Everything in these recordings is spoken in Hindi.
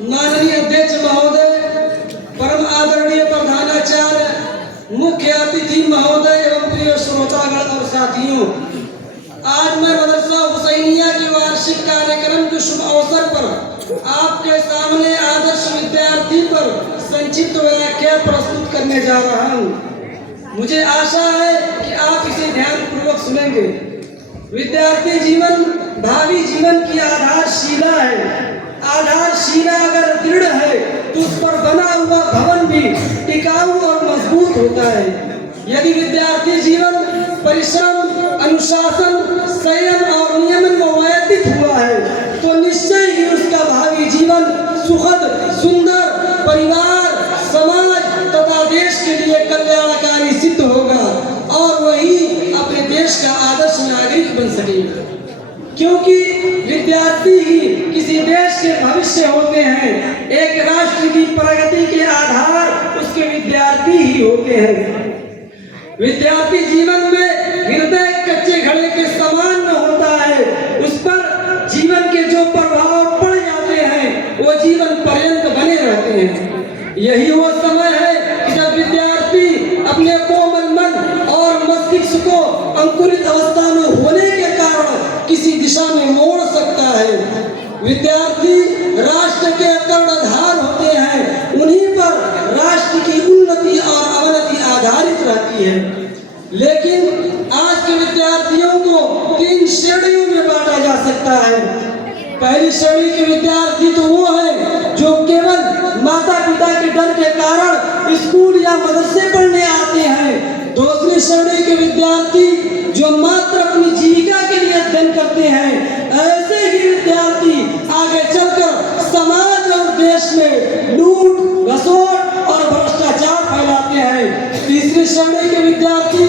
माननीय अध्यक्ष महोदय, परम आदरणीय प्रधानाचार्य, मुख्य अतिथि महोदय एवं प्रिय श्रोतागण और साथियों, आज मैं मदरसा हुसैनिया की वार्षिक कार्यक्रम के शुभ अवसर पर आपके सामने आदर्श विद्यार्थी पर संक्षिप्त व्याख्या प्रस्तुत करने जा रहा हूँ। मुझे आशा है कि आप इसे ध्यानपूर्वक सुनेंगे। विद्यार्थी जीवन भावी जीवन की आधारशिला है। आधारशिला अगर दृढ़ है तो उस पर बना हुआ भवन भी टिकाऊ और मजबूत होता है। यदि विद्यार्थी जीवन परिश्रम, अनुशासन, संयम और नियमन में व्यतीत हुआ है तो निश्चय ही उसका भावी जीवन सुखद, सुंदर, परिवार, समाज तथा देश के लिए कल्याणकारी सिद्ध होगा और वही अपने देश का आदर्श नागरिक बन सकेगा। क्योंकि विद्यार्थी ही किसी देश के भविष्य होते हैं। एक राष्ट्र की प्रगति के आधार उसके विद्यार्थी ही होते हैं। विद्यार्थी जीवन में हृदय कच्चे घड़े के समान न होता है। उस पर जीवन के जो प्रभाव पड़ जाते हैं वो जीवन पर्यंत बने रहते हैं। यही वो समय है कि जब विद्यार्थी अपने कोमल मन और मस्तिष्क को अंकुरित अवस्था में होने के कारण किसी दिशा में मोड़ सकता है। विद्यार्थी राष्ट्र के कर्णधार होते हैं। उन्हीं पर राष्ट्र की उन्नति और अवनति आधारित रहती है। लेकिन आज के विद्यार्थियों को 3 श्रेणियों में बांटा जा सकता है। पहली श्रेणी के विद्यार्थी तो वो है जो केवल माता पिता के डर के कारण स्कूल या मदरसे पढ़ने आते हैं। दूसरी श्रेणी के विद्यार्थी जो मात्र अपनी जीविका के लिए अध्ययन करते हैं। ऐसे ही विद्यार्थी आगे चलकर समाज और देश में लूट, घसोट और भ्रष्टाचार फैलाते हैं। तीसरी श्रेणी के विद्यार्थी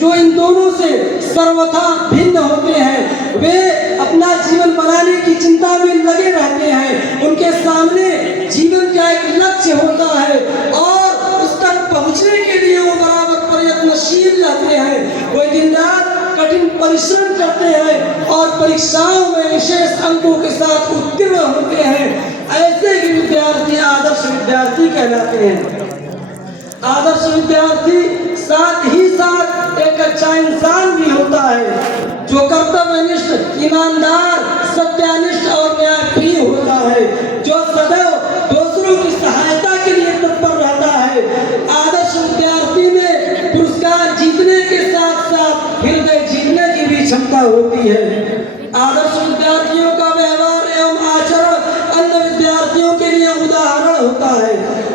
जो इन दोनों से सर्वथा भिन्न होते हैं, वे अपना जीवन बनाने की चिंता में लगे रहते हैं। उनके सामने जीवन का एक लक्ष्य होता है और उस तक पहुंचने के लिए वो बराबर प्रयत्नशील रहते हैं। वो दिन रात कठिन परिश्रम करते हैं और परीक्षाओं में विशेष अंकों के साथ उत्तीर्ण होते हैं। ऐसे ही विद्यार्थी आदर्श विद्यार्थी कहलाते हैं। आदर्श विद्यार्थी साथ ही साथ एक अच्छा इंसान भी होता है जो कर्तव्यनिष्ठ, ईमानदार, सत्यानिष्ठ और न्यायप्रिय होता है, जो सदैव दूसरों की सहायता के लिए तत्पर रहता है। आदर्श विद्यार्थी में पुरस्कार जीतने के साथ साथ हृदय जीतने की भी क्षमता होती है। आदर्श विद्यार्थियों का व्यवहार एवं आचरण अन्य विद्यार्थियों के लिए उदाहरण होता है।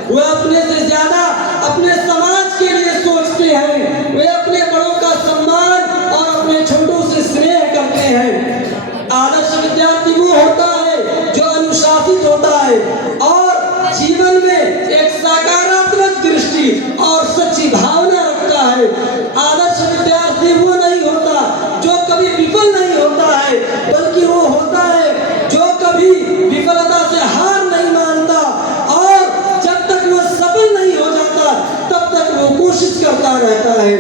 वे अपने से ज्यादा अपने समाज के लिए सोचते हैं। वे अपने बड़ों का सम्मान और अपने छोटों से स्नेह करते हैं। आदर्श विद्यार्थी वो होता है जो अनुशासित होता है और जीवन में एक सकारात्मक दृष्टि और सच्ची भावना रखता है। आदर्श विद्यार्थी वो नहीं होता जो कभी विफल नहीं होता है, बल्कि वो होता है जो कभी विफलता से हार नहीं मानता और जब तक वो सफल नहीं हो जाता तब तक वो कोशिश करता रहता है।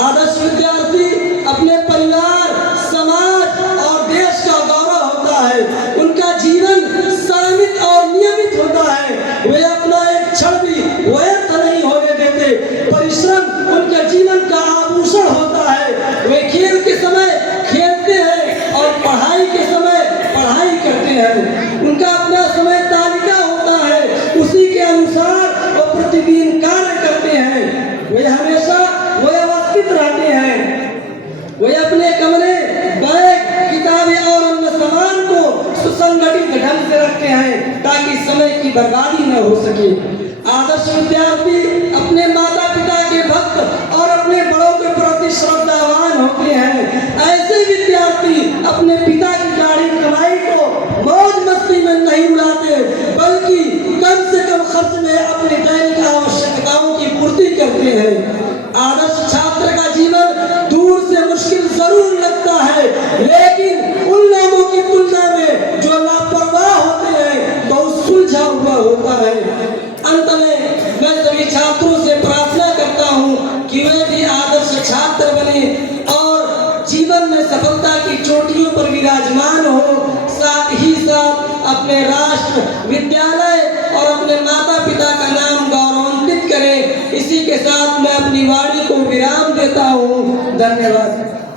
आदर्श विद्यार्थी अपने परिवार, समाज और देश का गौरव होता है। उनका जीवन संयमित और नियमित होता है। वे अपना एक क्षण भी व्यर्थ नहीं होने देते। परिश्रम उनके जीवन का आभूषण होता है। वे खेल के समय खेलते हैं और पढ़ाई के समय पढ़ाई करते हैं। उनका अपना समय तालिका होता है, उसी के अनुसार वो प्रतिदिन कार्य करते हैं। वे हमेशा व्यवस्थित रहते हैं। वे अपने कमरे, बैग, किताबें और अन्य सामान को सुसंगठित ढंग से रखते हैं ताकि समय की बर्बादी न हो सके। आदर्श विद्यार्थी अपने माता पिता के भक्त और अपने बड़ों के प्रति श्रद्धावान होते हैं। ऐसे विद्यार्थी अपने पिता की गाड़ी कमाई को मौज मस्ती में नहीं उड़ाते, बल्कि कम से कम खर्च में अपनी दैनिक आवश्यकताओं की पूर्ति करते हैं। आदर्श छात्र का जीवन दूर से मुश्किल जरूर लगता है, लेकिन उन लोगों की तुलना में जो लापरवाह होते हैं बहुत सुलझा हुआ होता है। अंत में मैं सभी छात्रों से प्रार्थना करता हूँ कि वे भी आदर्श छात्र बने और जीवन में सफलता की चोटियों पर विराजमान हो। साथ ही साथ अपने राष्ट्र, विद्या विराम देता हूँ। धन्यवाद।